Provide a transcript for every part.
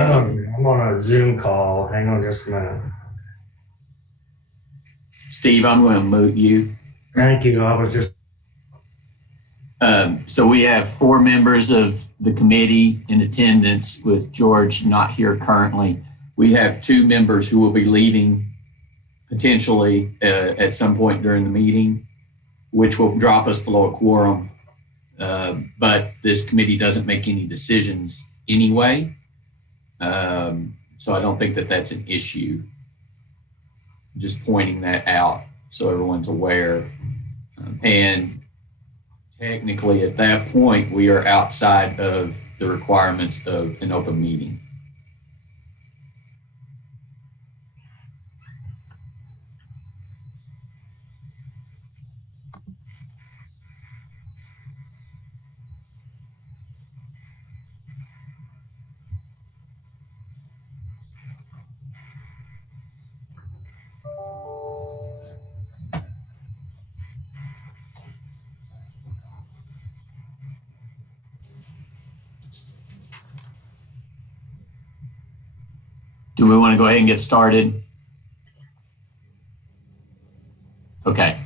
I'm on a Zoom call. Hang on just a minute. Steve, I'm going to mute you. Thank you. I was just. So we have 4 members of the committee in attendance, with George not here currently. We have 2 members who will be leaving potentially at some point during the meeting, which will drop us below a quorum. But this committee doesn't make any decisions anyway. So I don't think that that's an issue. Just pointing that out so everyone's aware. And technically at that point, we are outside of the requirements of an open meeting. Do we want to go ahead and get started? Okay.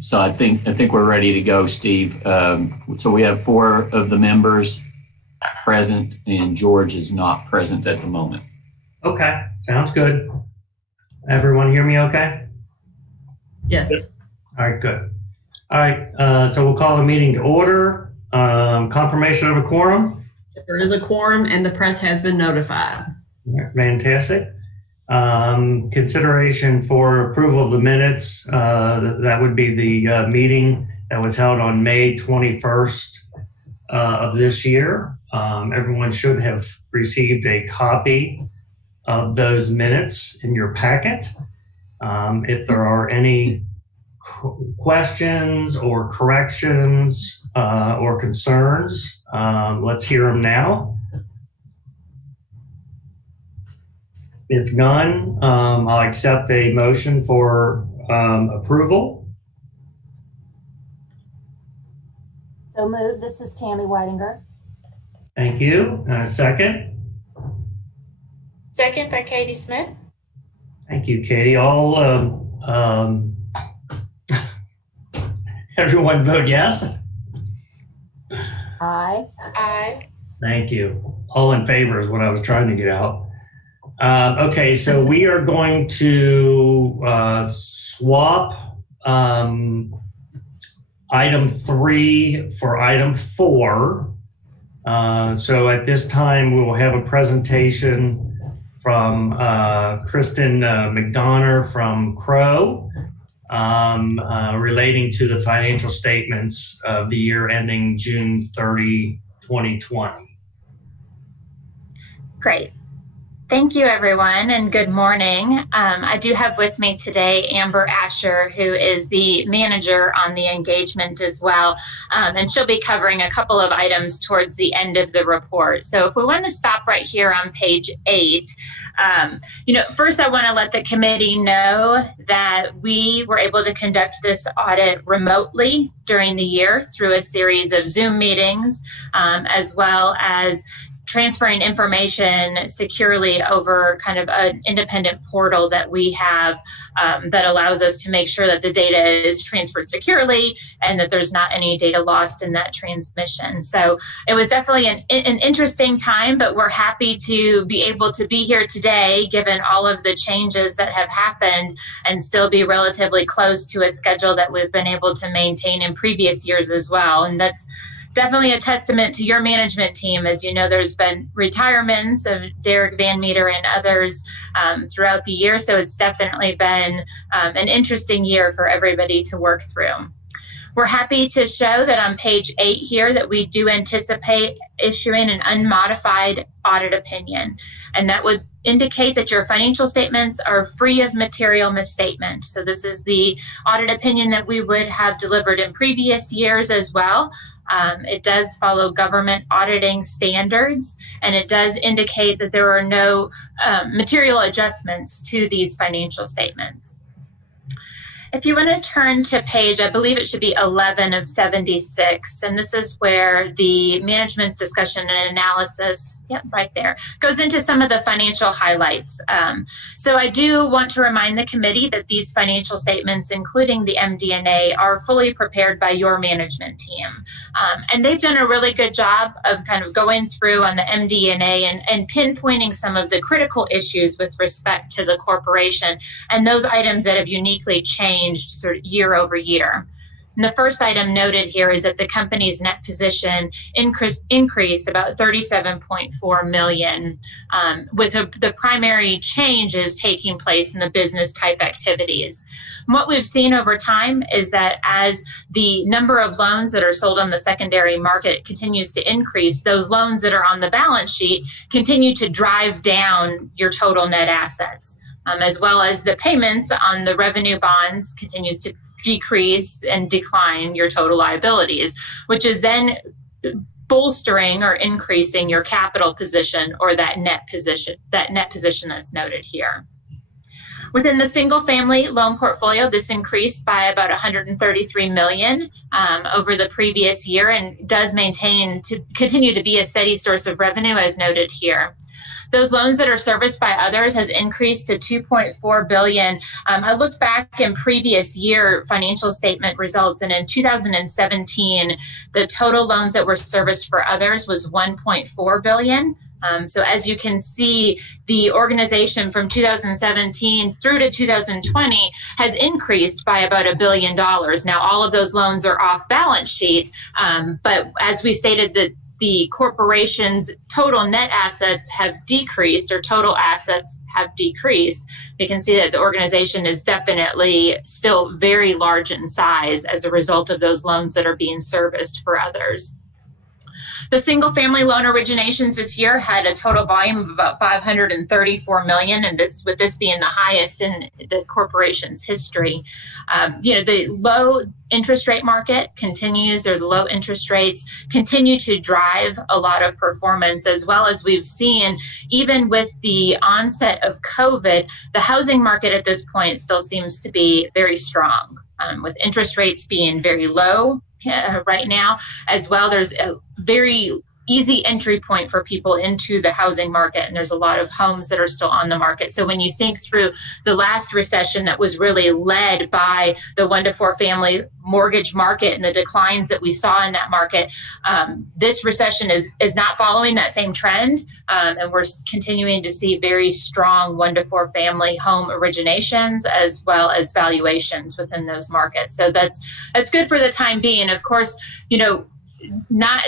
So I think we're ready to go, Steve. So we have 4 of the members present, and George is not present at the moment. Okay, sounds good. Everyone hear me okay? Yes. All right, good. All right, so we'll call the meeting to order. Confirmation of a quorum. There is a quorum and the press has been notified. Fantastic. Consideration for approval of the minutes. That would be the meeting that was held on May 21st of this year. Everyone should have received a copy of those minutes in your packet. If there are any questions or corrections or concerns, let's hear them now. If none, I'll accept a motion for approval. So moved. This is Tammy Whitinger. Thank you. Second. Second by Katie Smith. Thank you, Katie. All everyone vote yes. Aye. Aye. Thank you. All in favor is what I was trying to get out. Okay, so we are going to swap item 3 for item 4. So at this time, we will have a presentation from Kristen McDonough from Crow relating to the financial statements of the year ending June 30, 2020. Great. Thank you, everyone, and good morning. I do have with me today Amber Asher, who is the manager on the engagement as well, and she'll be covering a couple of items towards the end of the report. So if we want to stop right here on page 8, first I want to let the committee know that we were able to conduct this audit remotely during the year through a series of Zoom meetings, as well as transferring information securely over kind of an independent portal that we have that allows us to make sure that the data is transferred securely and that there's not any data lost in that transmission. So it was definitely an interesting time, but we're happy to be able to be here today given all of the changes that have happened and still be relatively close to a schedule that we've been able to maintain in previous years as well. And that's definitely a testament to your management team. As you know, there's been retirements of Derek Van Meter and others throughout the year. So it's definitely been an interesting year for everybody to work through. We're happy to show that on page 8 here that we do anticipate issuing an unmodified audit opinion. And that would indicate that your financial statements are free of material misstatement. So this is the audit opinion that we would have delivered in previous years as well. It does follow government auditing standards, and it does indicate that there are no material adjustments to these financial statements. If you want to turn to page, I believe it should be 11 of 76, and this is where the management's discussion and analysis, right there, goes into some of the financial highlights. So I do want to remind the committee that these financial statements, including the MD&A, are fully prepared by your management team. And they've done a really good job of kind of going through on the MD&A and pinpointing some of the critical issues with respect to the corporation and those items that have uniquely changed sort of year over year. And the first item noted here is that the company's net position increased about 37.4 million, with the primary changes taking place in the business type activities. And what we've seen over time is that as the number of loans that are sold on the secondary market continues to increase, those loans that are on the balance sheet continue to drive down your total net assets. As well as the payments on the revenue bonds continues to decrease and decline your total liabilities, which is then bolstering or increasing your capital position or that net position that's noted here. Within the single family loan portfolio, this increased by about 133 million over the previous year and does continue to be a steady source of revenue as noted here. Those loans that are serviced by others has increased to 2.4 billion. I looked back in previous year financial statement results, and in 2017, the total loans that were serviced for others was 1.4 billion. So as you can see, the organization from 2017 through to 2020 has increased by about $1 billion. Now, all of those loans are off balance sheet, but as we stated, that the corporation's total net assets have decreased, or total assets have decreased. You can see that the organization is definitely still very large in size as a result of those loans that are being serviced for others. The single family loan originations this year had a total volume of about 534 million, and with this being the highest in the corporation's history. The low interest rate market continues, or the low interest rates continue to drive a lot of performance, as well as we've seen, even with the onset of COVID, the housing market at this point still seems to be very strong, with interest rates being very low right now. As well, there's a very easy entry point for people into the housing market, and there's a lot of homes that are still on the market. So when you think through the last recession that was really led by the 1 to 4 family mortgage market and the declines that we saw in that market, this recession is not following that same trend, and we're continuing to see very strong 1 to 4 family home originations as well as valuations within those markets. So that's good for the time being. Of course, not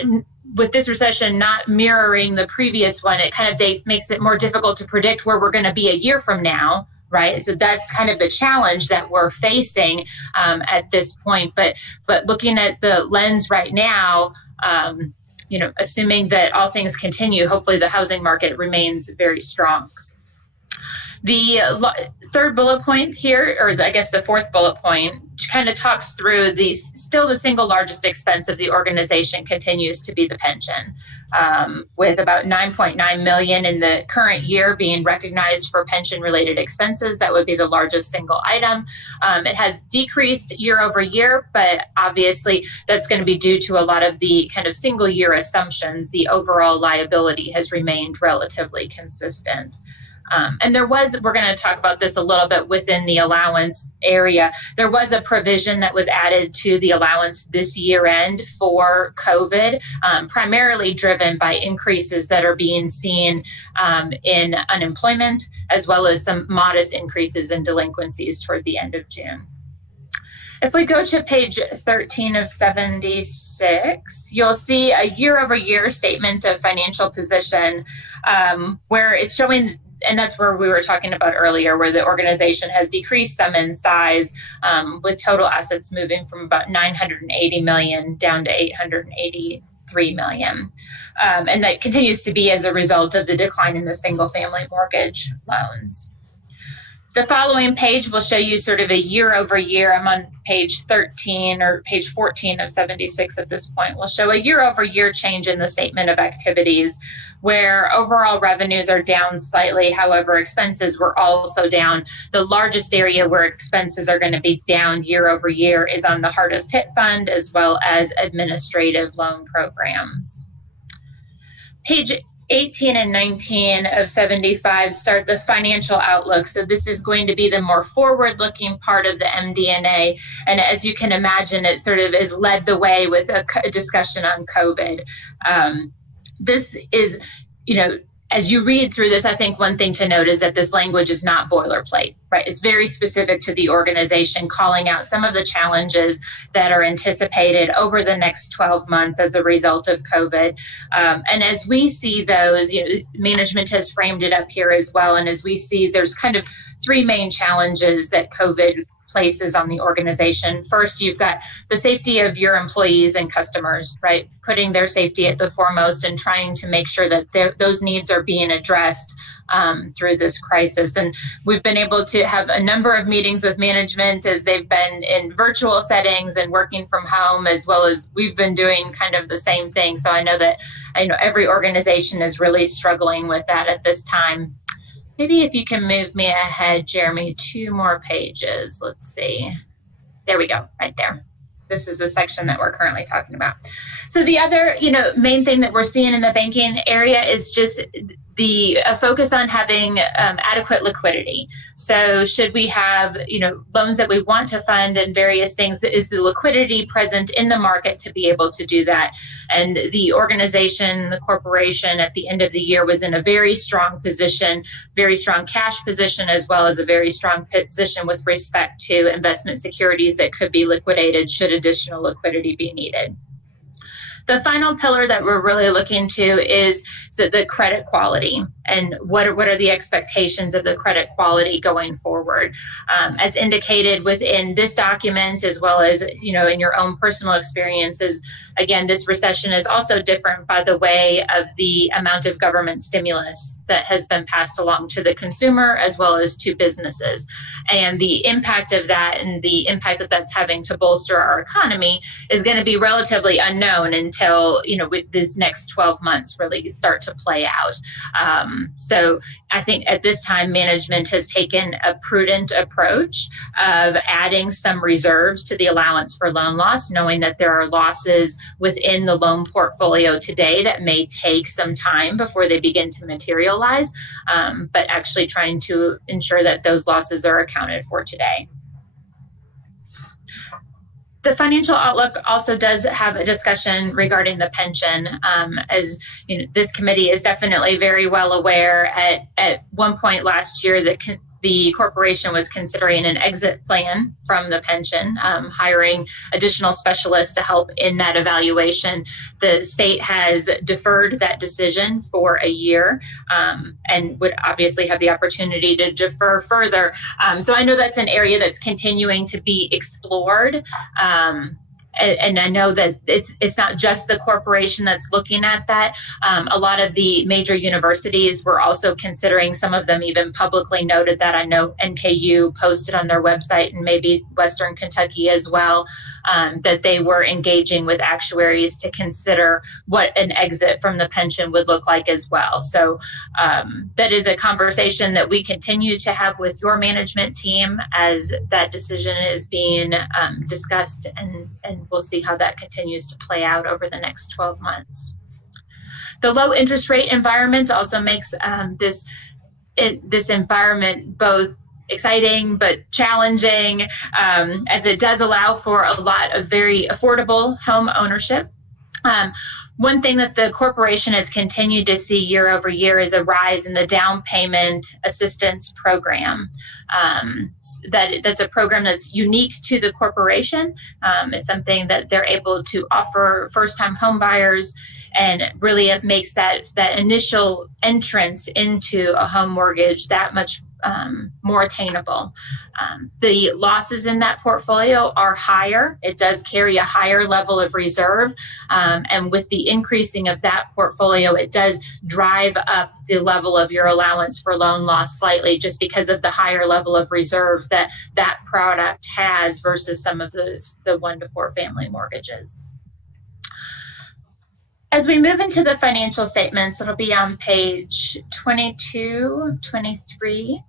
with this recession not mirroring the previous one, it kind of makes it more difficult to predict where we're going to be a year from now, right? So that's kind of the challenge that we're facing at this point. But looking at the lens right now, assuming that all things continue, hopefully the housing market remains very strong. The third bullet point here, or I guess the fourth bullet point, kind of talks through still the single largest expense of the organization continues to be the pension, with about 9.9 million in the current year being recognized for pension related expenses. That would be the largest single item. It has decreased year over year, but obviously that's going to be due to a lot of the kind of single year assumptions. The overall liability has remained relatively consistent. And we're going to talk about this a little bit within the allowance area. There was a provision that was added to the allowance this year end for COVID, primarily driven by increases that are being seen in unemployment, as well as some modest increases in delinquencies toward the end of June. If we go to page 13 of 76, you'll see a year-over-year statement of financial position where it's showing, and that's where we were talking about earlier, where the organization has decreased some in size, with total assets moving from about 980 million down to 883 million. And that continues to be as a result of the decline in the single family mortgage loans. The following page will show you sort of a year over year. I'm on page 13 or page 14 of 76 at this point. We'll show a year over year change in the statement of activities where overall revenues are down slightly. However, expenses were also down. The largest area where expenses are going to be down year over year is on the hardest hit fund as well as administrative loan programs. Page 18 and 19 of 75 start the financial outlook. So this is going to be the more forward-looking part of the MD&A. And as you can imagine, it sort of is led the way with a discussion on COVID. This is, as you read through this, I think one thing to note is that this language is not boilerplate, right? It's very specific to the organization, calling out some of the challenges that are anticipated over the next 12 months as a result of COVID. And as we see those, management has framed it up here as well. And as we see, there's kind of three main challenges that COVID places on the organization. First, you've got the safety of your employees and customers, right? Putting their safety at the foremost and trying to make sure that those needs are being addressed through this crisis. And we've been able to have a number of meetings with management as they've been in virtual settings and working from home, as well as we've been doing kind of the same thing. So I know that every organization is really struggling with that at this time. Maybe if you can move me ahead, Jeremy, 2 more pages. Let's see. There we go, right there. This is the section that we're currently talking about. So the other, main thing that we're seeing in the banking area is just the focus on having adequate liquidity. So should we have, loans that we want to fund and various things, is the liquidity present in the market to be able to do that? And the organization, the corporation at the end of the year was in a very strong position, very strong cash position, as well as a very strong position with respect to investment securities that could be liquidated should additional liquidity be needed. The final pillar that we're really looking to is the credit quality and what are the expectations of the credit quality going forward. As indicated within this document, as well as in your own personal experiences, again, this recession is also different by the way of the amount of government stimulus that has been passed along to the consumer as well as to businesses. And the impact of that and the impact that that's having to bolster our economy is going to be relatively unknown until these next 12 months really start to play out. So I think at this time, management has taken a prudent approach of adding some reserves to the allowance for loan loss, knowing that there are losses within the loan portfolio today that may take some time before they begin to materialize, but actually trying to ensure that those losses are accounted for today. The financial outlook also does have a discussion regarding the pension. As this committee is definitely very well aware. At one point last year, the corporation was considering an exit plan from the pension, hiring additional specialists to help in that evaluation. The state has deferred that decision for a year and would obviously have the opportunity to defer further. So I know that's an area that's continuing to be explored. And I know that it's not just the corporation that's looking at that. A lot of the major universities were also considering, some of them even publicly noted that. I know NKU posted on their website, and maybe Western Kentucky as well, that they were engaging with actuaries to consider what an exit from the pension would look like as well. So that is a conversation that we continue to have with your management team as that decision is being discussed, and we'll see how that continues to play out over the next 12 months. The low interest rate environment also makes this environment both exciting but challenging, as it does allow for a lot of very affordable home ownership. One thing that the corporation has continued to see year over year is a rise in the down payment assistance program. That's a program that's unique to the corporation. It's something that they're able to offer first-time home buyers, and really it makes that initial entrance into a home mortgage that much more attainable. The losses in that portfolio are higher. It does carry a higher level of reserve. And with the increasing of that portfolio, it does drive up the level of your allowance for loan loss slightly, just because of the higher level of reserve that that product has versus some of the 1 to 4 family mortgages. As we move into the financial statements, it'll be on page 22, 23.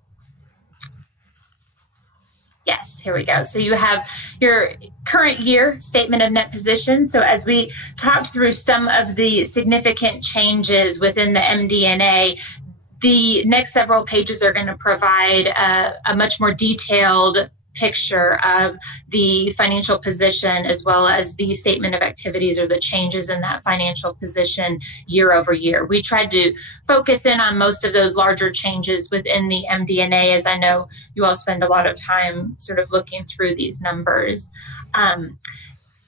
Yes, here we go. So you have your current year statement of net position. So as we talked through some of the significant changes within the MD&A, the next several pages are going to provide a much more detailed picture of the financial position, as well as the statement of activities or the changes in that financial position year over year. We tried to focus in on most of those larger changes within the MD&A, as I know you all spend a lot of time sort of looking through these numbers.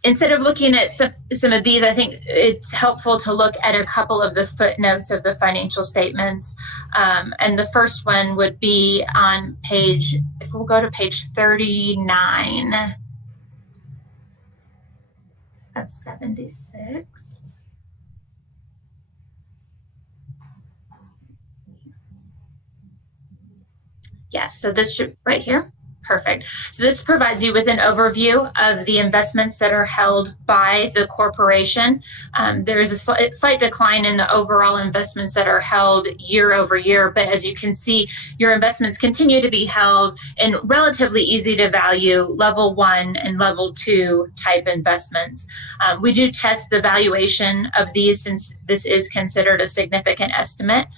Instead of looking at some of these, I think it's helpful to look at a couple of the footnotes of the financial statements. And the first one would be on page, if we'll go to page 39 of 76. Yes, so this should, right here. Perfect. So this provides you with an overview of the investments that are held by the corporation. There is a slight decline in the overall investments that are held year over year, but as you can see, your investments continue to be held in relatively easy to value level 1 and level 2 type investments. We do test the valuation of these, since this is considered a significant estimate.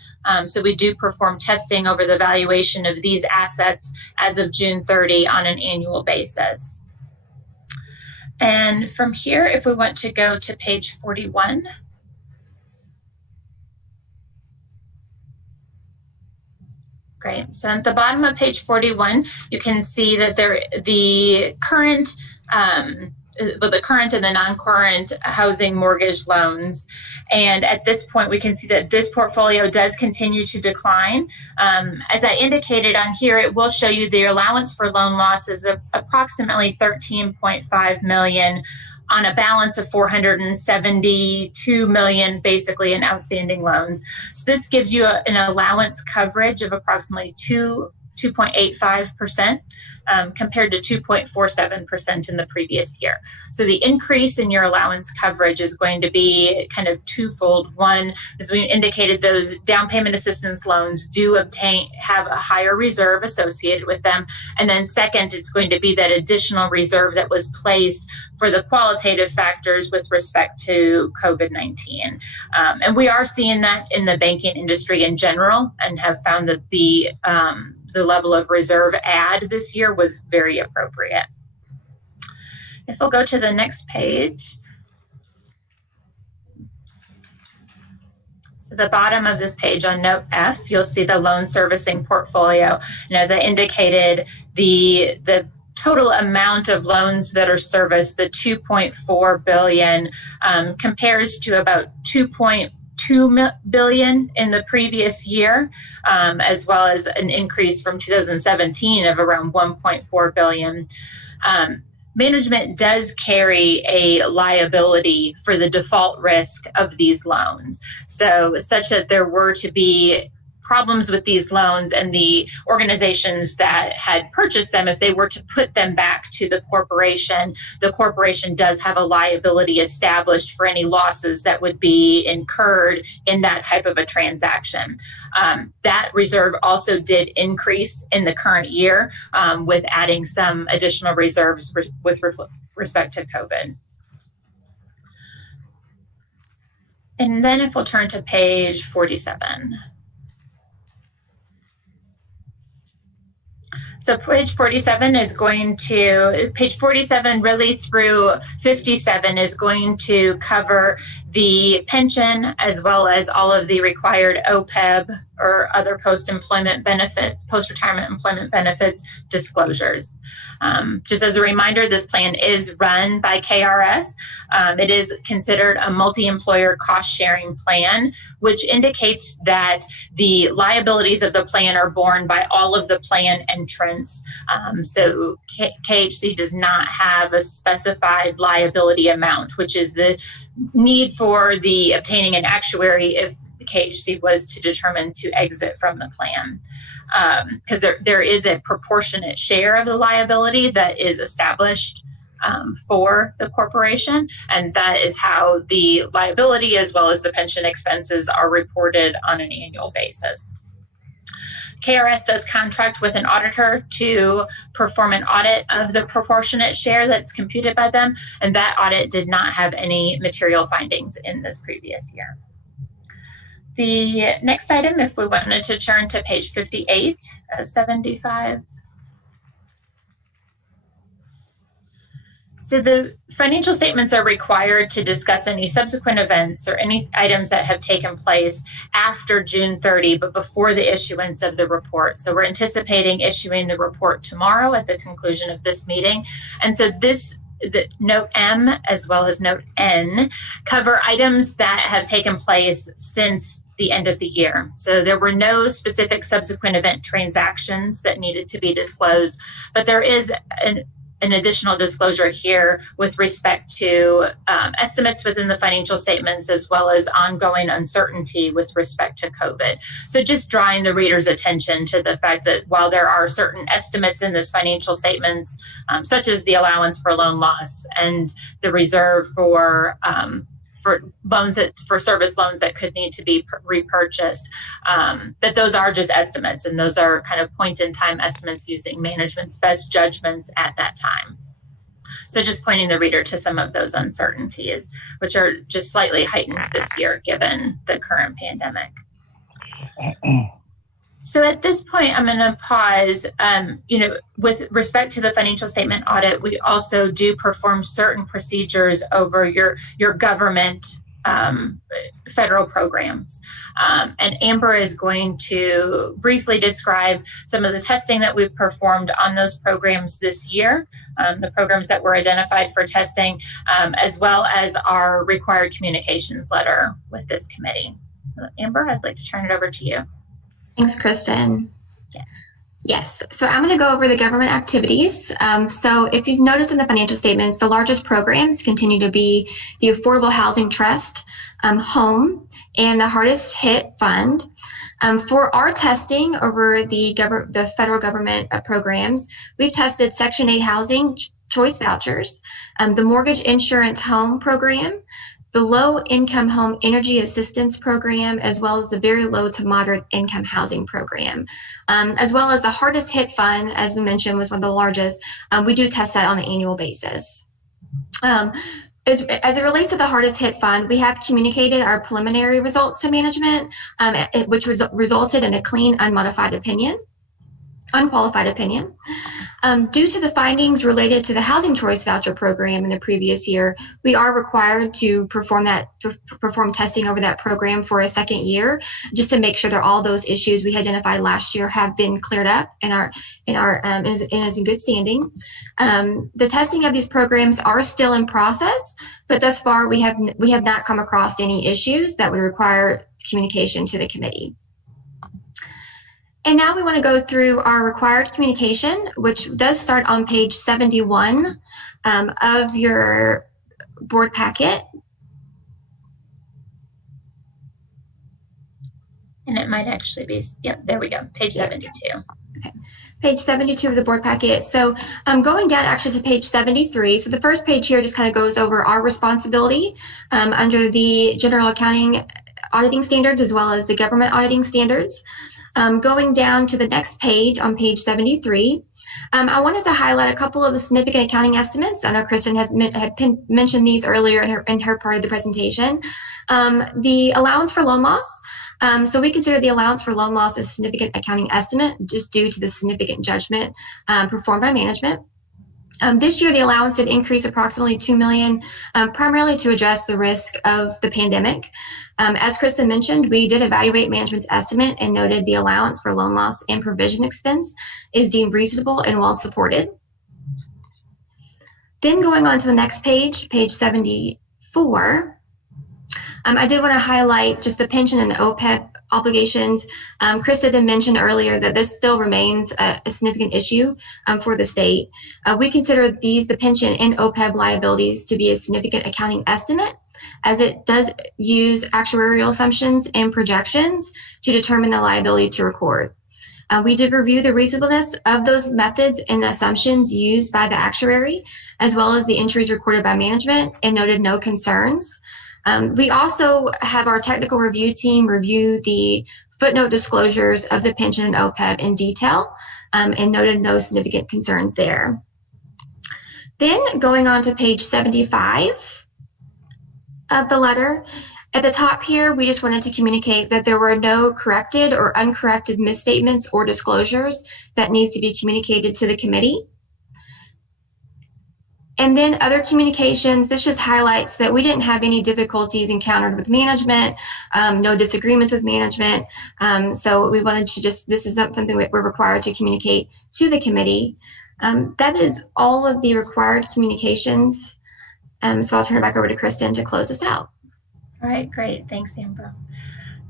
So we do perform testing over the valuation of these assets as of June 30 on an annual basis. And from here, if we want to go to page 41. Great. So at the bottom of page 41, you can see that the current and the non-current housing mortgage loans. And at this point, we can see that this portfolio does continue to decline. As I indicated on here, it will show you the allowance for loan losses of approximately $13.5 million on a balance of $472 million, basically, in outstanding loans. So this gives you an allowance coverage of approximately 2.85%. Compared to 2.47% in the previous year. So the increase in your allowance coverage is going to be kind of twofold. One, as we indicated, those down payment assistance loans do have a higher reserve associated with them. And then second, it's going to be that additional reserve that was placed for the qualitative factors with respect to COVID-19. And we are seeing that in the banking industry in general, and have found that the level of reserve add this year was very appropriate. If we'll go to the next page. So the bottom of this page on note F, you'll see the loan servicing portfolio. And as I indicated, the total amount of loans that are serviced, the $2.4 billion, compares to about $2.2 billion in the previous year, as well as an increase from 2017 of around $1.4 billion. Management does carry a liability for the default risk of these loans. So such that there were to be problems with these loans, and the organizations that had purchased them, if they were to put them back to the corporation does have a liability established for any losses that would be incurred in that type of a transaction. That reserve also did increase in the current year, with adding some additional reserves with respect to COVID. And then if we'll turn to page 47. So page 47 really through 57 is going to cover the pension, as well as all of the required OPEB or other post-retirement employment benefits disclosures. Just as a reminder, this plan is run by KRS. It is considered a multi-employer cost-sharing plan, which indicates that the liabilities of the plan are borne by all of the plan entrants. So KHC does not have a specified liability amount, which is the need for the obtaining an actuary if the KHC was to determine to exit from the plan. Because there is a proportionate share of the liability that is established for the corporation, and that is how the liability as well as the pension expenses are reported on an annual basis. KRS does contract with an auditor to perform an audit of the proportionate share that's computed by them, and that audit did not have any material findings in this previous year. The next item, if we wanted to turn to page 58 of 75. So the financial statements are required to discuss any subsequent events or any items that have taken place after June 30, but before the issuance of the report. So we're anticipating issuing the report tomorrow at the conclusion of this meeting. And so the note M as well as note N cover items that have taken place since the end of the year. So there were no specific subsequent event transactions that needed to be disclosed, but there is an additional disclosure here with respect to estimates within the financial statements as well as ongoing uncertainty with respect to COVID. So just drawing the reader's attention to the fact that while there are certain estimates in this financial statements, such as the allowance for loan loss and the reserve for loans for service loans that could need to be repurchased, that those are just estimates, and those are kind of point in time estimates using management's best judgments at that time. So just pointing the reader to some of those uncertainties, which are just slightly heightened this year given the current pandemic. So at this point, I'm going to pause. With respect to the financial statement audit, we also do perform certain procedures over your government federal programs. And Amber is going to briefly describe some of the testing that we've performed on those programs this year, the programs that were identified for testing, as well as our required communications letter with this committee. So Amber, I'd like to turn it over to you. Thanks, Kristen. Yeah. Yes, so I'm going to go over the government activities. So if you've noticed in the financial statements, the largest programs continue to be the Affordable Housing Trust, Home, and the Hardest Hit Fund. For our testing over the federal government programs, we've tested Section 8 housing choice vouchers, the Mortgage Insurance Home Program, the Low Income Home Energy Assistance Program, as well as the Very Low to Moderate Income Housing Program, as well as the Hardest Hit Fund, as we mentioned, was one of the largest. We do test that on an annual basis. As it relates to the Hardest Hit Fund, we have communicated our preliminary results to management, which resulted in a clean, unqualified opinion. Due to the findings related to the Housing Choice Voucher Program in the previous year, we are required to perform testing over that program for a second year, just to make sure that all those issues we identified last year have been cleared up and is in good standing. The testing of these programs are still in process, but thus far we have not come across any issues that would require communication to the committee. And now we want to go through our required communication, which does start on page 71 of your board packet. And it might actually be, yep, there we go, page 72. Okay. Page 72 of the board packet. So I'm going down actually to page 73. So the first page here just kind of goes over our responsibility under the general accounting auditing standards as well as the government auditing standards. Going down to the next page on page 73, I wanted to highlight a couple of significant accounting estimates. I know Kristen had mentioned these earlier in her part of the presentation. The allowance for loan loss. So we consider the allowance for loan loss a significant accounting estimate just due to the significant judgment performed by management. This year, the allowance did increase approximately $2 million, primarily to address the risk of the pandemic. As Kristen mentioned, we did evaluate management's estimate and noted the allowance for loan loss and provision expense is deemed reasonable and well supported. Then going on to the next page, page 74, I did want to highlight just the pension and OPEB obligations. Krista did mention earlier that this still remains a significant issue for the state. We consider the pension and OPEB liabilities to be a significant accounting estimate, as it does use actuarial assumptions and projections to determine the liability to record. We did review the reasonableness of those methods and the assumptions used by the actuary, as well as the entries recorded by management, and noted no concerns. We also have our technical review team review the footnote disclosures of the pension and OPEB in detail, and noted no significant concerns there. Then going on to page 75 of the letter, at the top here, we just wanted to communicate that there were no corrected or uncorrected misstatements or disclosures that needs to be communicated to the committee. And then other communications, this just highlights that we didn't have any difficulties encountered with management, no disagreements with management. So we wanted to this is something that we're required to communicate to the committee. That is all of the required communications. So I'll turn it back over to Kristen to close this out. All right, great. Thanks, Amber.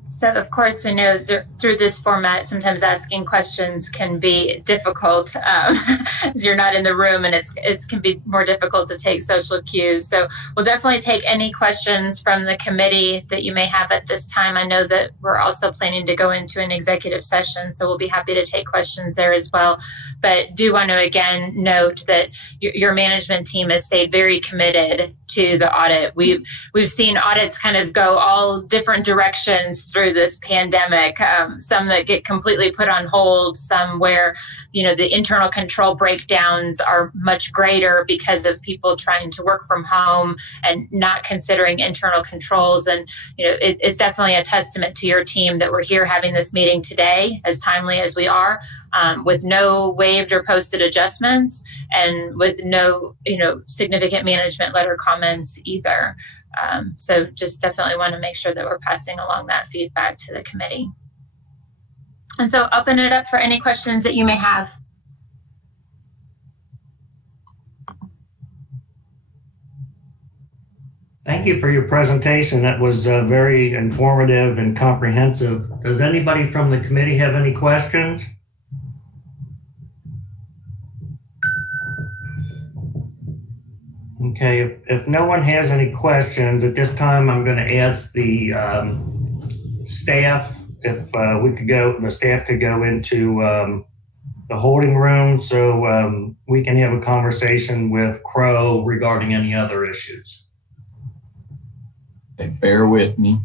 So, of course, we know through this format, sometimes asking questions can be difficult as you're not in the room, and it can be more difficult to take social cues. So we'll definitely take any questions from the committee that you may have at this time. I know that we're also planning to go into an executive session, so we'll be happy to take questions there as well. But do want to again note that your management team has stayed very committed to the audit. We've seen audits kind of go all different directions through this pandemic, some that get completely put on hold, some where, the internal control breakdowns are much greater because of people trying to work from home and not considering internal controls. And, it's definitely a testament to your team that we're here having this meeting today, as timely as we are, with no waived or posted adjustments and with no, significant management letter comments either. So just definitely want to make sure that we're passing along that feedback to the committee. And so open it up for any questions that you may have. Thank you for your presentation. That was very informative and comprehensive. Does anybody from the committee have any questions? Okay, if no one has any questions, at this time I'm going to ask the staff if we could the staff to go into the holding room so we can have a conversation with Crow regarding any other issues. Okay, bear with me.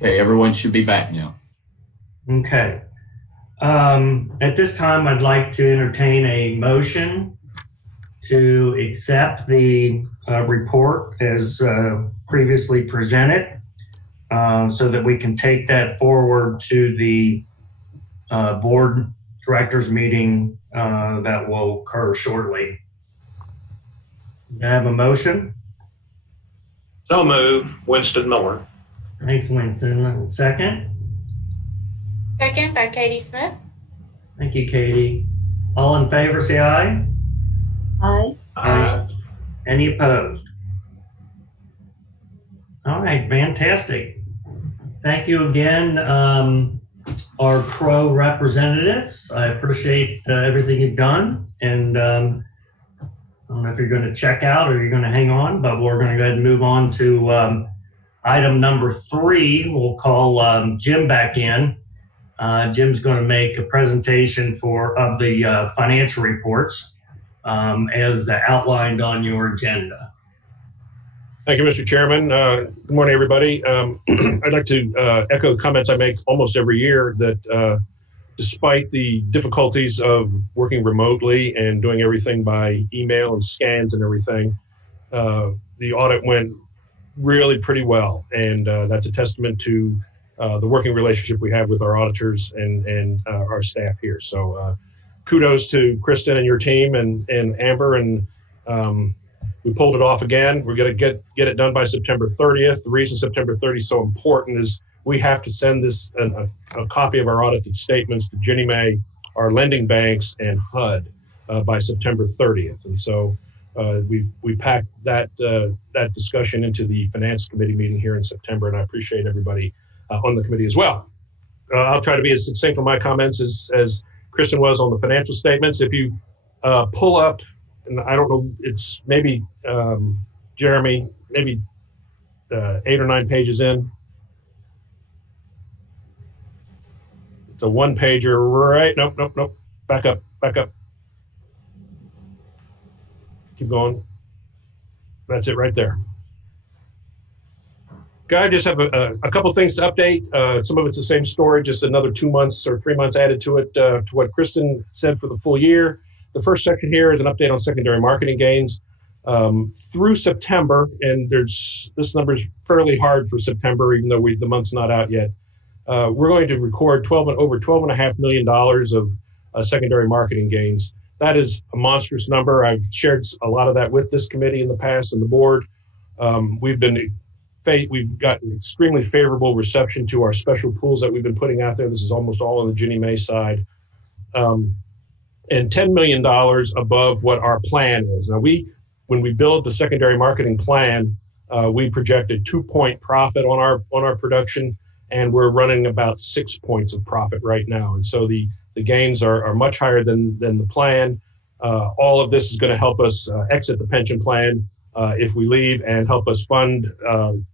Okay, everyone should be back now. Okay. At this time, I'd like to entertain a motion to accept the report as previously presented, so that we can take that forward to the board directors meeting that will occur shortly. Do I have a motion? So move, Winston Miller. Thanks, Winston. Second? Second by Katie Smith. Thank you, Katie. All in favor, say aye. Aye. Aye. Any opposed? All right, fantastic. Thank you again, our Crow representatives. I appreciate everything you've done. And I don't know if you're going to check out or you're going to hang on, but we're going to go ahead and move on to item number 3. We'll call Jim back in. Jim's going to make a presentation of the financial reports as outlined on your agenda. Thank you, Mr. Chairman. Good morning, everybody. I'd like to echo comments I make almost every year that despite the difficulties of working remotely and doing everything by email and scans and everything, the audit went really pretty well. And that's a testament to the working relationship we have with our auditors and our staff here. So kudos to Kristen and your team and Amber, and we pulled it off again. We're going to get it done by September 30th. The reason September 30th is so important is we have to send this a copy of our audited statements to Ginnie Mae, our lending banks, and HUD by September 30th. And so we packed that discussion into the Finance Committee meeting here in September, and I appreciate everybody on the committee as well. I'll try to be as succinct with my comments as Kristen was on the financial statements. If you pull up, and I don't know, it's maybe, Jeremy, maybe 8 or 9 pages in. It's a one-pager, right? Nope. Back up. Keep going. That's it right there. I just have a couple things to update. Some of it's the same story, just another 2 months or 3 months added to it, to what Kristen said for the full year. The first section here is an update on secondary marketing gains. Through September, and this number is fairly hard for September, even though the month's not out yet. We're going to record over $12.5 million of secondary marketing gains. That is a monstrous number. I've shared a lot of that with this committee in the past and the board. We've gotten extremely favorable reception to our special pools that we've been putting out there. This is almost all on the Ginnie Mae side. And $10 million above what our plan is. Now, when we build the secondary marketing plan, we projected 2-point profit on our production, and we're running about 6 points of profit right now. And so the gains are much higher than the plan. All of this is going to help us exit the pension plan if we leave, and help us fund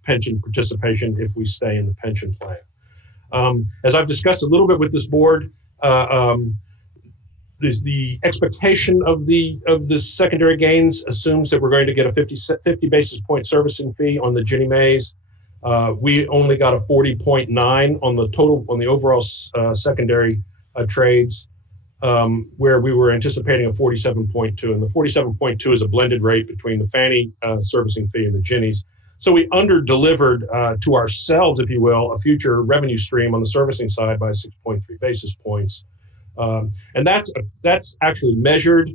pension participation if we stay in the pension plan. As I've discussed a little bit with this board, the expectation of the secondary gains assumes that we're going to get a 50 basis point servicing fee on the Ginnie Mae's. We only got a 40.9 on the overall secondary trades, where we were anticipating a 47.2, and the 47.2 is a blended rate between the Fannie servicing fee and the Ginnies. So we under-delivered to ourselves, if you will, a future revenue stream on the servicing side by 6.3 basis points. And that's actually measured,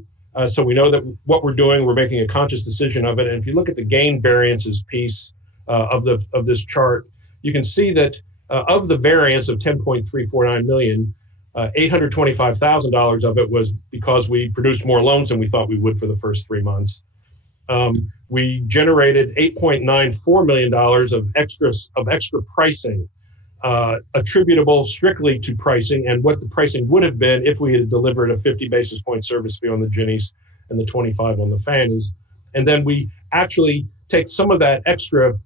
so we know that what we're doing, we're making a conscious decision of it. And if you look at the gain variances piece of this chart, you can see that of the variance of $10.349 million, $825,000 of it was because we produced more loans than we thought we would for the first 3 months. We generated $8.94 million of extra pricing, attributable strictly to pricing and what the pricing would have been if we had delivered a 50 basis point service fee on the Ginnies and the 25 on the Fannies. And then we actually take some of that extra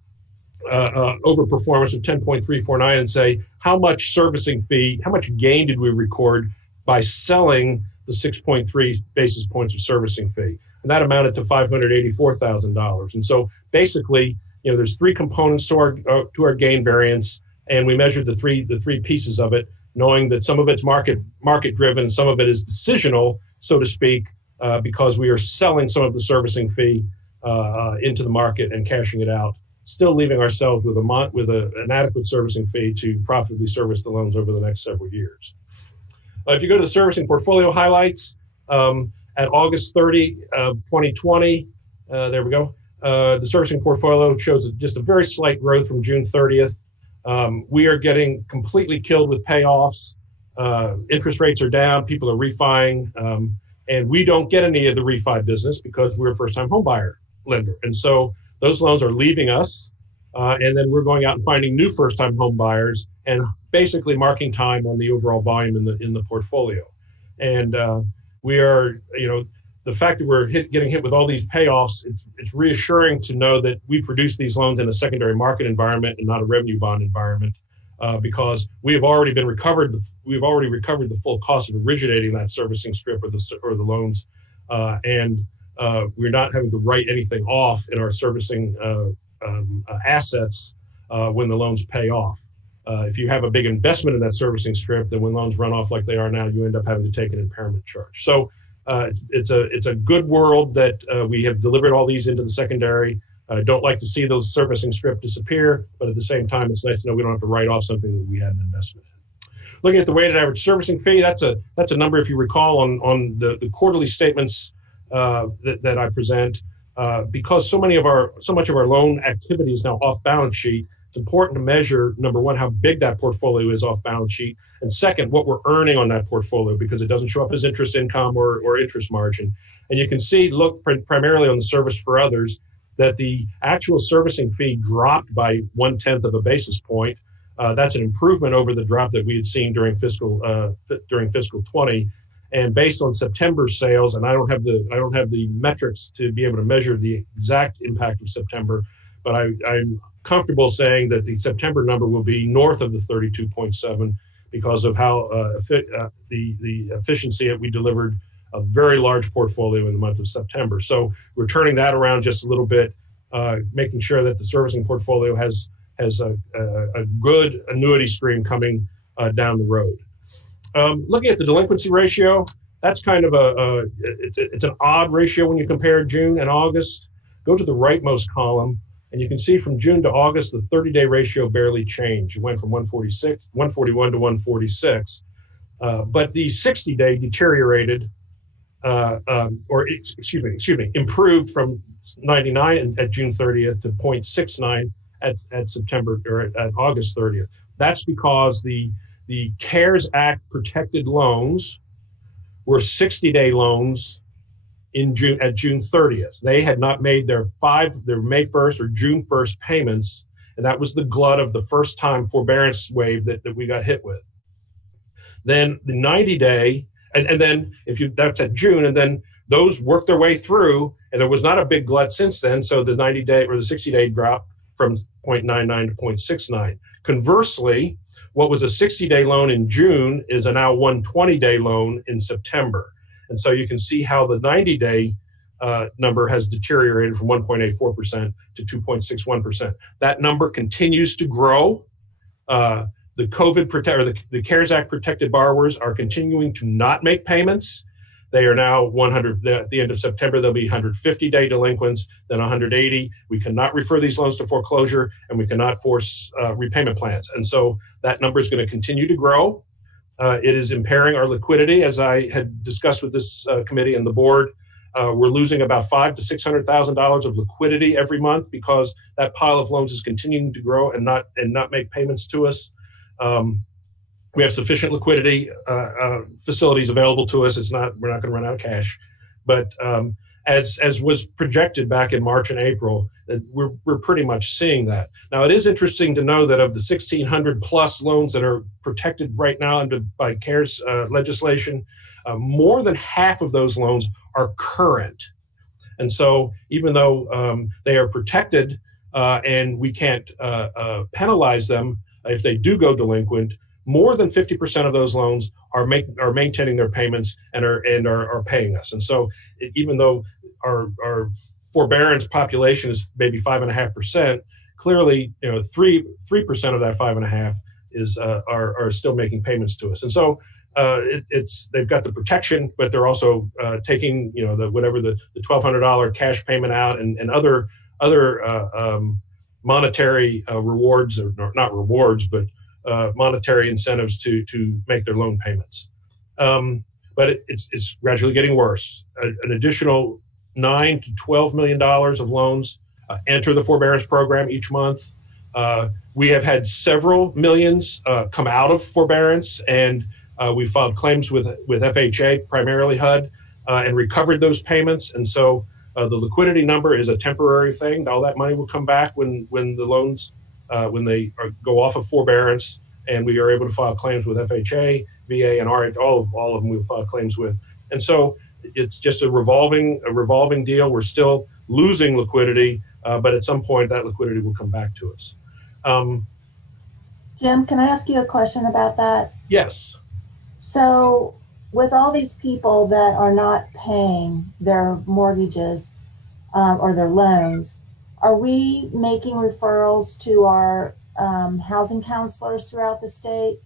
overperformance of 10.349 and say, how much servicing fee, how much gain did we record by selling the 6.3 basis points of servicing fee? And that amounted to $584,000. And so basically, there's three components to our gain variance, and we measured the three pieces of it, knowing that some of it's market driven, some of it is decisional, so to speak, because we are selling some of the servicing fee into the market and cashing it out, still leaving ourselves with an adequate servicing fee to profitably service the loans over the next several years. If you go to the servicing portfolio highlights, at August 30 of 2020, there we go. The servicing portfolio shows just a very slight growth from June 30th. We are getting completely killed with payoffs. Interest rates are down, people are refining, and we don't get any of the refi business because we're a first-time home buyer lender. And so those loans are leaving us, and then we're going out and finding new first-time home buyers and basically marking time on the overall volume in the portfolio. And we are, the fact that we're getting hit with all these payoffs, it's reassuring to know that we produce these loans in a secondary market environment and not a revenue bond environment, because we've already recovered the full cost of originating that servicing strip or the loans, and we're not having to write anything off in our servicing assets when the loans pay off. If you have a big investment in that servicing strip, then when loans run off like they are now, you end up having to take an impairment charge. So it's a good world that we have delivered all these into the secondary. Don't like to see those servicing strip disappear, but at the same time, it's nice to know we don't have to write off something that we had an investment in. Looking at the weighted average servicing fee, that's a number, if you recall, on the quarterly statements that I present, because so much of our loan activity is now off balance sheet. It's important to measure, number one, how big that portfolio is off balance sheet, and second, what we're earning on that portfolio, because it doesn't show up as interest income or interest margin. And you can see, look primarily on the service for others, that the actual servicing fee dropped by 1/10 of a basis point. That's an improvement over the drop that we had seen during fiscal 20. And based on September sales, and I don't have the metrics to be able to measure the exact impact of September, but I'm comfortable saying that the September number will be north of the 32.7 because of how the efficiency that we delivered a very large portfolio in the month of September. So we're turning that around just a little bit, making sure that the servicing portfolio has a good annuity stream coming down the road. Looking at the delinquency ratio, that's kind of it's an odd ratio when you compare June and August. Go to the rightmost column, and you can see from June to August, the 30-day ratio barely changed. It went from 141 to 146, but the 60-day deteriorated, improved from 99 at June 30th to 0.69 at September or at August 30th. That's because the CARES Act protected loans were 60-day loans at June 30th. They had not made their May 1st or June 1st payments, and that was the glut of the first time forbearance wave that we got hit with. Then the 90-day, and then that's at June, and then those worked their way through, and there was not a big glut since then, so the 90-day or the 60-day dropped from 0.99 to 0.69. Conversely, what was a 60-day loan in June is a now 120-day loan in September. And so you can see how the 90-day number has deteriorated from 1.84% to 2.61%. That number continues to grow. The the CARES Act protected borrowers are continuing to not make payments. They are now at the end of September, they'll be 150-day delinquents, then 180. We cannot refer these loans to foreclosure, and we cannot force repayment plans. And so that number is going to continue to grow. It is impairing our liquidity, as I had discussed with this committee and the board. We're losing about $500,000 to $600,000 of liquidity every month because that pile of loans is continuing to grow and not make payments to us. We have sufficient liquidity facilities available to us. We're not going to run out of cash, but as was projected back in March and April, we're pretty much seeing that. Now, it is interesting to know that of the 1,600 plus loans that are protected right now by CARES legislation, more than half of those loans are current. And so even though they are protected and we can't penalize them if they do go delinquent, more than 50% of those loans are maintaining their payments and are paying us. And so even though our forbearance population is maybe 5.5%. Clearly, 3% of that 5.5 is are still making payments to us, and so they've got the protection, but they're also taking the $1,200 cash payment out and other monetary rewards, or not rewards, but monetary incentives to make their loan payments. But it's gradually getting worse. An additional $9 to $12 million of loans enter the forbearance program each month. We have had several millions come out of forbearance, and we filed claims with FHA, primarily HUD, and recovered those payments. And so the liquidity number is a temporary thing. All that money will come back when the loans, when they go off of forbearance, and we are able to file claims with FHA, VA, and all of them we've filed claims with. And so it's just a revolving deal. We're still losing liquidity, but at some point that liquidity will come back to us. Jim, can I ask you a question about that? Yes. So with all these people that are not paying their mortgages or their loans, are we making referrals to our housing counselors throughout the state?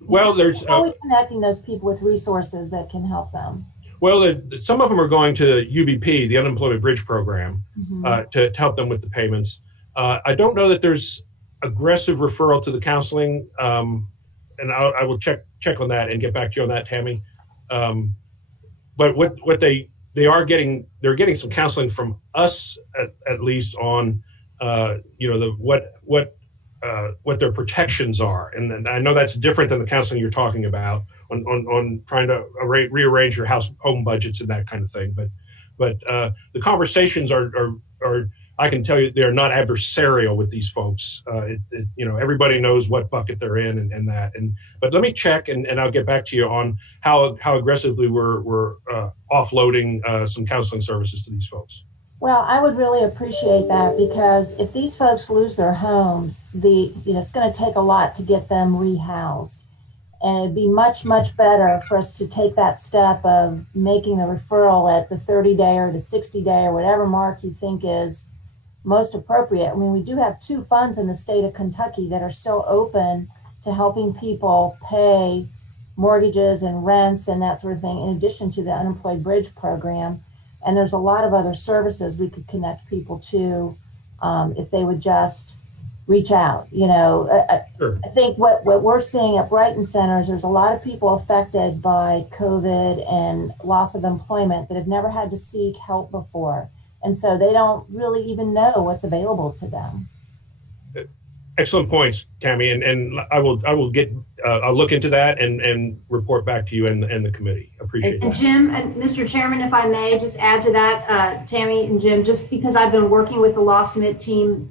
Well, there's how are we connecting those people with resources that can help them? Well, some of them are going to UBP, the Unemployment Bridge Program, Mm-hmm. to help them with the payments. I don't know that there's aggressive referral to the counseling, and I will check on that and get back to you on that, Tammy. But what they're getting some counseling from us at least on what their protections are, and I know that's different than the counseling you're talking about on trying to rearrange your home budgets and that kind of thing. But the conversations are I can tell you they're not adversarial with these folks. Everybody knows what bucket they're in and that. But let me check and I'll get back to you on how aggressively we're offloading some counseling services to these folks. Well, I would really appreciate that, because if these folks lose their homes, it's going to take a lot to get them rehoused. And it'd be much, much better for us to take that step of making the referral at the 30-day or the 60-day or whatever mark you think is most appropriate. I mean, we do have 2 funds in the state of Kentucky that are still open to helping people pay mortgages and rents and that sort of thing, in addition to the Unemployed Bridge Program. And there's a lot of other services we could connect people to if they would just reach out. Sure. I think what we're seeing at Brighton Center is there's a lot of people affected by COVID and loss of employment that have never had to seek help before. And so they don't really even know what's available to them. Excellent points, Tammy, and I will get I'll look into that and report back to you and the committee. Appreciate and that. Jim and Mr. Chairman, if I may just add to that, Tammy and Jim, just because I've been working with the Loss Mit team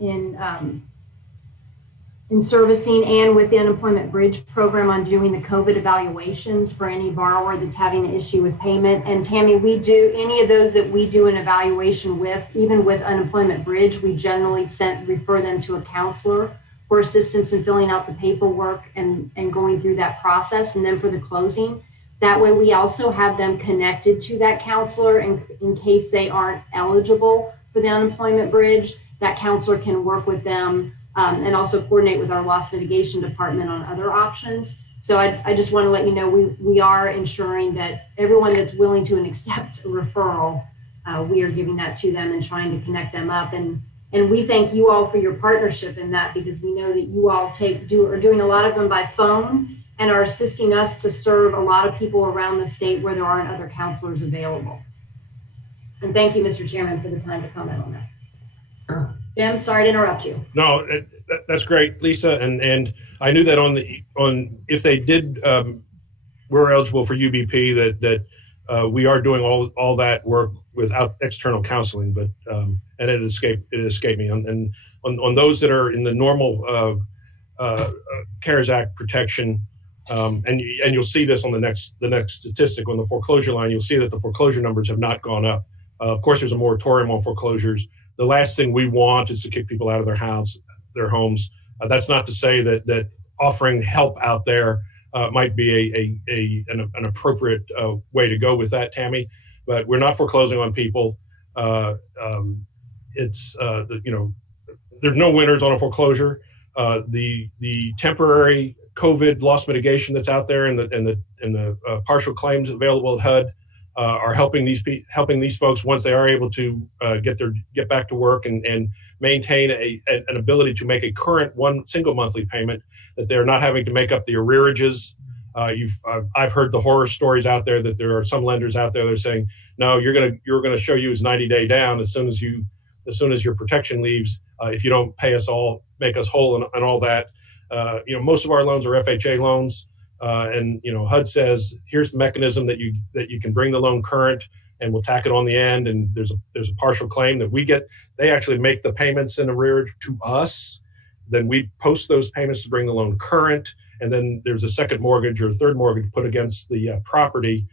in servicing and with the Unemployment Bridge Program on doing the COVID evaluations for any borrower that's having an issue with payment. And Tammy, we do any of those that we do an evaluation with, even with Unemployment Bridge, we generally refer them to a counselor for assistance in filling out the paperwork and going through that process. And then for the closing, that way we also have them connected to that counselor in case they aren't eligible for the Unemployment Bridge. That counselor can work with them and also coordinate with our loss mitigation department on other options. So I just want to let you know, we are ensuring that everyone that's willing to accept a referral, we are giving that to them and trying to connect them up. And we thank you all for your partnership in that, because we know that you all are doing a lot of them by phone and are assisting us to serve a lot of people around the state where there aren't other counselors available. And thank you, Mr. Chairman, for the time to comment on that. Sure. Jim, sorry to interrupt you. No, that's great, Lisa, and I knew that on if they did were eligible for UBP that we are doing all that work without external counseling, but and it escaped me. And on those that are in the normal CARES Act protection, and you'll see this on the next statistic on the foreclosure line. You'll see that the foreclosure numbers have not gone up. Of course, there's a moratorium on foreclosures. The last thing we want is to kick people out of their homes. That's not to say that offering help out there might be an appropriate way to go with that, Tammy. But we're not foreclosing on people. It's there's no winners on a foreclosure. The temporary COVID loss mitigation that's out there and the partial claims available at HUD are helping these folks once they are able to get back to work and maintain an ability to make a current one single monthly payment, that they're not having to make up the arrearages. I've heard the horror stories out there that there are some lenders out there that are saying, no, you're gonna show you as 90-day down as soon as your protection leaves, if you don't pay us all, make us whole and all that. Most of our loans are FHA loans, and HUD says here's the mechanism that you can bring the loan current, and we'll tack it on the end. And there's a partial claim that we get. They actually make the payments in arrears to us. Then we post those payments to bring the loan current, and then there's a second mortgage or a third mortgage put against the property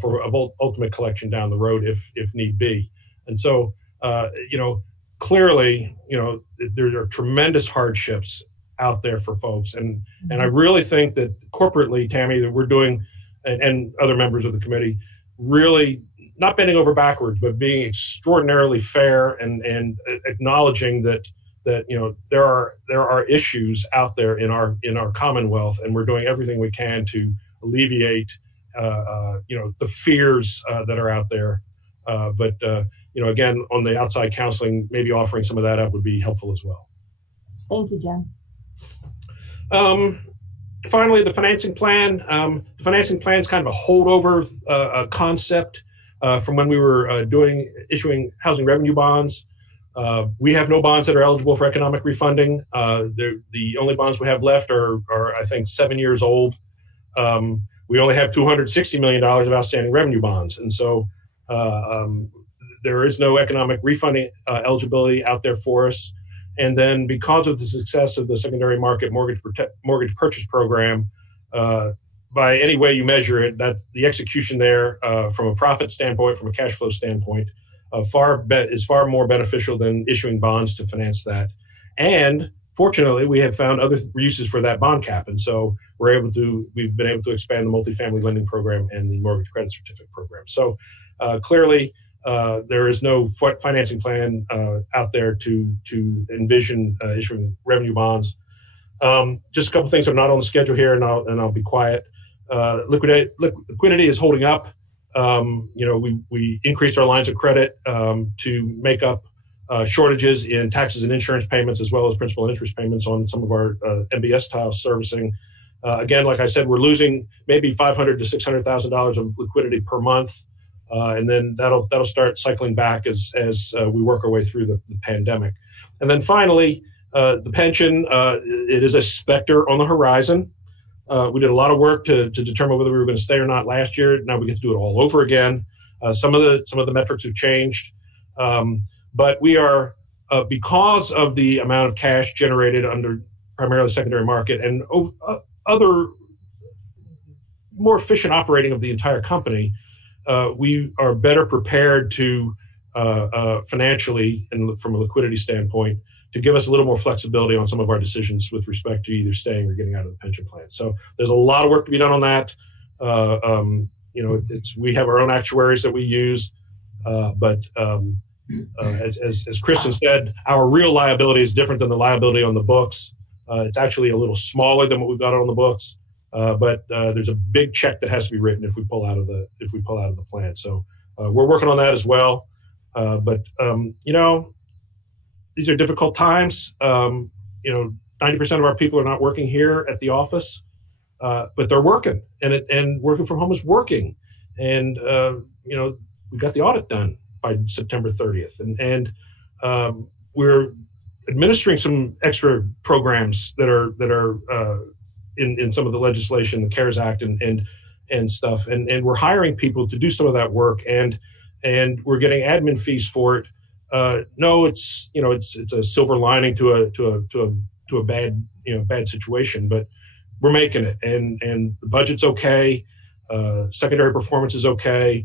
for ultimate collection down the road if need be. And so clearly there are tremendous hardships out there for folks, and I really think that corporately, Tammy, that we're doing, and other members of the committee, really not bending over backwards, but being extraordinarily fair and acknowledging that there are issues out there in our Commonwealth, and we're doing everything we can to alleviate the fears that are out there. But again, on the outside counseling, maybe offering some of that up would be helpful as well. Thank you, Jim. Finally, the financing plan. The financing plan is kind of a holdover concept from when we were issuing housing revenue bonds. We have no bonds that are eligible for economic refunding. The only bonds we have left are I think 7 years old. We only have $260 million of outstanding revenue bonds, and so there is no economic refunding eligibility out there for us. And then because of the success of the secondary market mortgage purchase program, by any way you measure it, that the execution there from a profit standpoint, from a cash flow standpoint, is far more beneficial than issuing bonds to finance that. And fortunately, we have found other uses for that bond cap. And so we've been able to expand the multifamily lending program and the mortgage credit certificate program. So clearly, there is no financing plan out there to envision issuing revenue bonds. Just a couple things are not on the schedule here, and I'll be quiet. Liquidity is holding up. We increased our lines of credit to make up shortages in taxes and insurance payments, as well as principal and interest payments on some of our MBS style servicing. Again, like I said, we're losing maybe $500,000 to $600,000 of liquidity per month. And then that'll start cycling back as we work our way through the pandemic. And then finally, the pension, it is a specter on the horizon. We did a lot of work to determine whether we were going to stay or not last year. Now we get to do it all over again. Some of the metrics have changed, but we are because of the amount of cash generated under primarily secondary market and other more efficient operating of the entire company. We are better prepared to financially and from a liquidity standpoint to give us a little more flexibility on some of our decisions with respect to either staying or getting out of the pension plan. So there's a lot of work to be done on that. We have our own actuaries that we use, but as Kristen said, our real liability is different than the liability on the books. It's actually a little smaller than what we've got on the books. But there's a big check that has to be written if we pull out of the plan. So we're working on that as well. But these are difficult times. 90% of our people are not working here at the office, but they're working, and working from home is working. And we got the audit done by September 30th, and we're administering some extra programs that are in some of the legislation, the CARES Act and stuff, and we're hiring people to do some of that work, and we're getting admin fees for it. No, it's a silver lining to a bad situation, but we're making it, and the budget's okay, secondary performance is okay,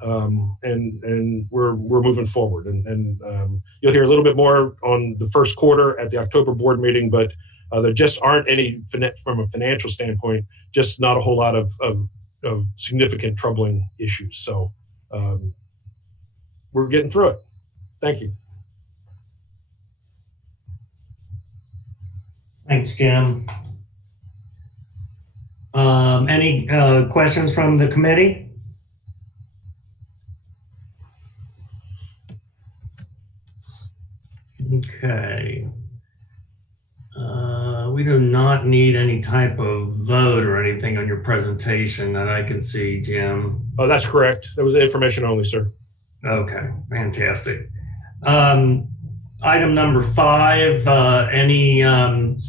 and we're moving forward, and you'll hear a little bit more on the first quarter at the October board meeting, but there just aren't any, from a financial standpoint, just not a whole lot of significant troubling issues. So we're getting through it. Thank you. Thanks, Jim. Any questions from the committee? Okay. We do not need any type of vote or anything on your presentation that I can see, Jim. Oh, that's correct. That was information only, sir. Okay, fantastic. Item number 5, any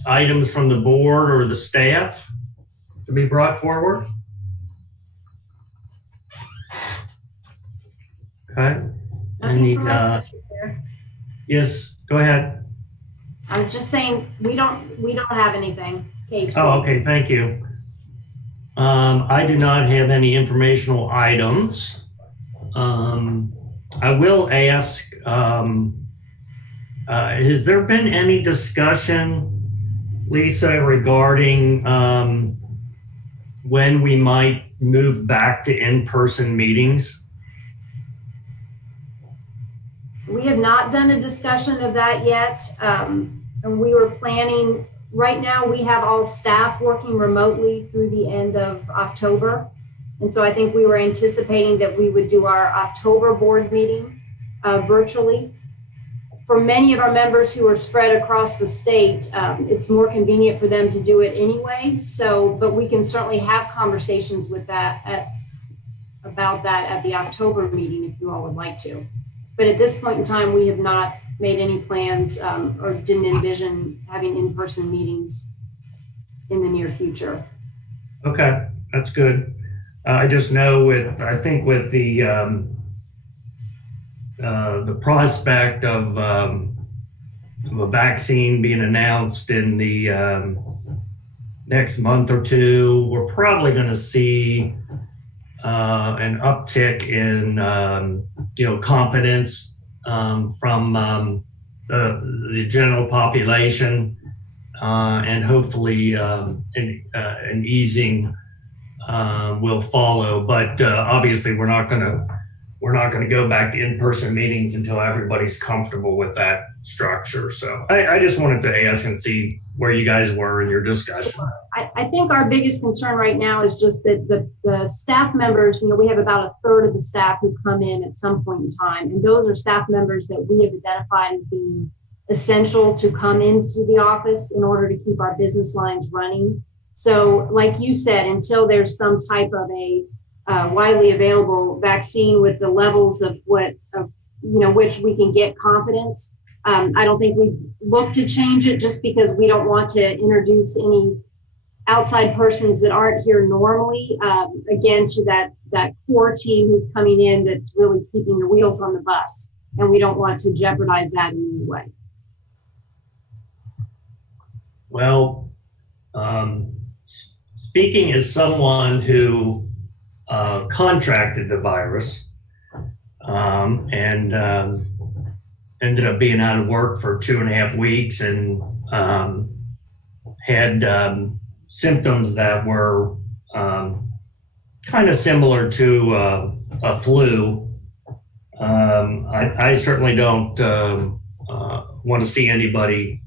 items from the board or the staff to be brought forward? Okay. Any, yes, go ahead. I was just saying, we don't have anything. KFC. Oh, okay, thank you. I do not have any informational items. I will ask, has there been any discussion, Lisa, regarding when we might move back to in-person meetings? We have not done a discussion of that yet. And we were planning, right now we have all staff working remotely through the end of October. And so I think we were anticipating that we would do our October board meeting virtually. For many of our members who are spread across the state, it's more convenient for them to do it anyway. So, but we can certainly have conversations with about that at the October meeting if you all would like to. But at this point in time, we have not made any plans or didn't envision having in-person meetings in the near future. Okay, that's good. I just know I think with the prospect of a vaccine being announced in the next month or two, we're probably going to see an uptick in confidence from the general population, and hopefully an easing will follow. But obviously, we're not going to go back to in-person meetings until everybody's comfortable with that structure. So I just wanted to ask and see where you guys were in your discussion. I think our biggest concern right now is just that the staff members, we have about a third of the staff who come in at some point in time. And those are staff members that we have identified as being essential to come into the office in order to keep our business lines running. So like you said, until there's some type of a widely available vaccine with the levels of which we can get confidence, I don't think we look to change it just because we don't want to introduce any outside persons that aren't here normally, again, to that core team who's coming in that's really keeping the wheels on the bus. And we don't want to jeopardize that in any way. Well, speaking as someone who contracted the virus and ended up being out of work for 2.5 weeks and had symptoms that were kind of similar to a flu. I certainly don't want to see anybody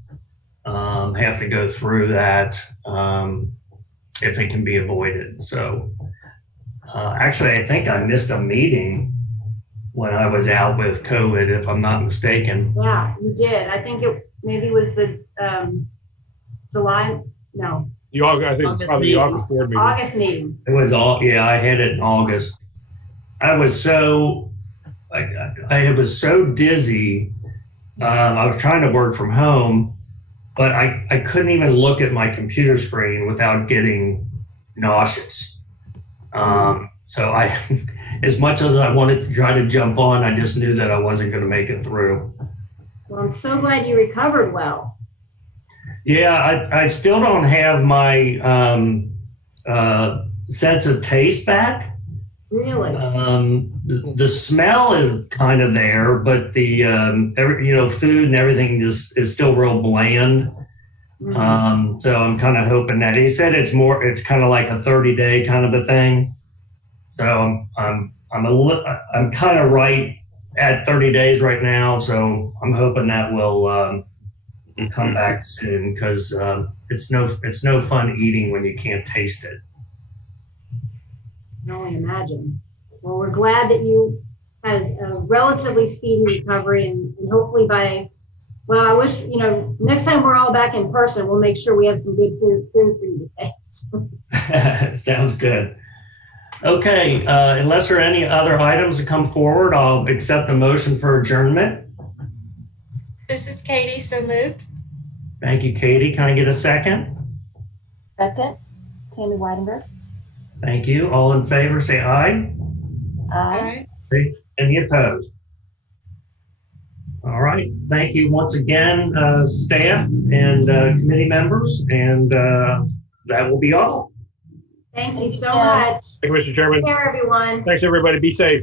have to go through that if it can be avoided. So actually, I think I missed a meeting when I was out with COVID, if I'm not mistaken. Yeah, you did. I think it maybe was the July, no. I think probably the August board meeting. August meeting. It was I had it in August. I was so dizzy. I was trying to work from home, but I couldn't even look at my computer screen without getting nauseous. So as much as I wanted to try to jump on, I just knew that I wasn't going to make it through. Well, I'm so glad you recovered well. Yeah, I still don't have my sense of taste back. Really? The smell is kind of there, but the food and everything just is still real bland. Mm-hmm. So I'm kind of hoping that he said it's kind of like a 30-day kind of a thing. So I'm kind of right at 30 days right now, so I'm hoping that will come back soon because it's no fun eating when you can't taste it. I can only imagine. Well, we're glad that you had a relatively speedy recovery, and hopefully I wish, next time we're all back in person, we'll make sure we have some good food for you to taste. Sounds good. Okay, unless there are any other items that come forward, I'll accept a motion for adjournment. This is Katie, so moved. Thank you, Katie. Can I get a second? Second, Tammy Weidenberg. Thank you. All in favor, say aye. Aye. Any opposed? All right. Thank you once again, staff and committee members, and that will be all. Thank you so much. Thank you, Mr. Chairman. Take care, everyone. Thanks, everybody. Be safe.